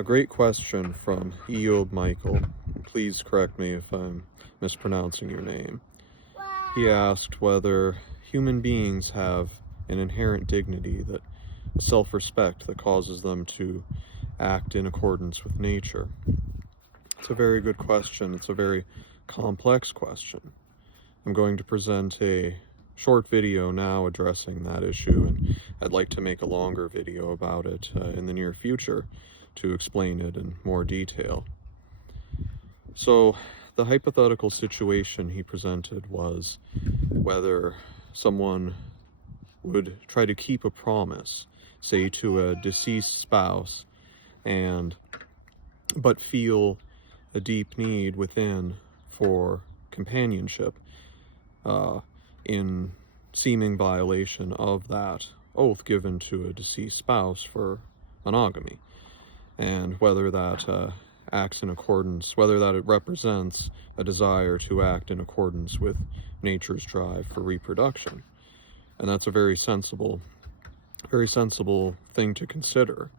A great question from Eyob Micheal. Please correct me if I'm mispronouncing your name. He asked whether human beings have an inherent dignity, that a self-respect that causes them to act in accordance with nature. It's a very good question. It's a very complex question. I'm going to present a short video now addressing that issue, and I'd like to make a longer video about it in the near future to explain it in more detail. So the hypothetical situation he presented was whether someone would try to keep a promise, say to a deceased spouse, but feel a deep need within for companionship in seeming violation of that oath given to a deceased spouse for monogamy, and whether that acts in accordance, whether that it represents a desire to act in accordance with nature's drive for reproduction. And that's a very sensible thing to consider.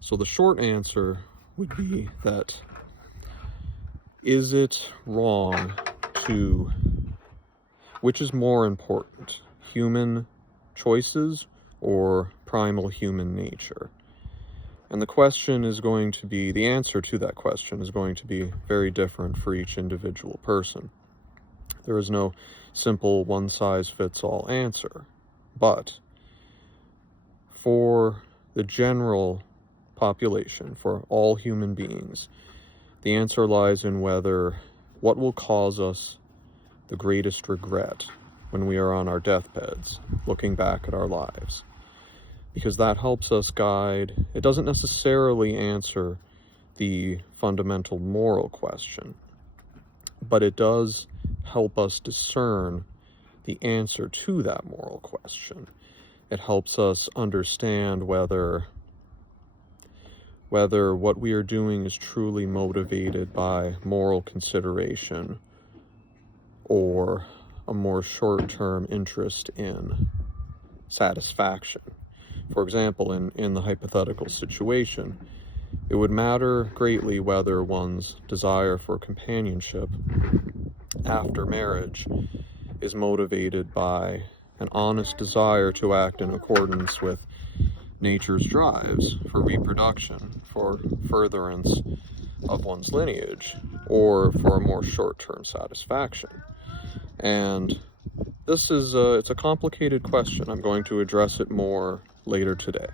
So the short answer would be that, is it wrong to, which is more important, human choices or primal human nature? And the question is going to be, the answer to that question is going to be very different for each individual person. There is no simple one-size-fits-all answer. But for the general population, for all human beings, the answer lies in what will cause us the greatest regret when we are on our deathbeds, looking back at our lives. Because that helps us guide. It doesn't necessarily answer the fundamental moral question, but it does help us discern the answer to that moral question. It helps us understand whether what we are doing is truly motivated by moral consideration or a more short-term interest in satisfaction. For example, in the hypothetical situation, it would matter greatly whether one's desire for companionship after marriage is motivated by an honest desire to act in accordance with nature's drives for reproduction, for furtherance of one's lineage, or for a more short-term satisfaction. And this is it's a complicated question. I'm going to address it more later today.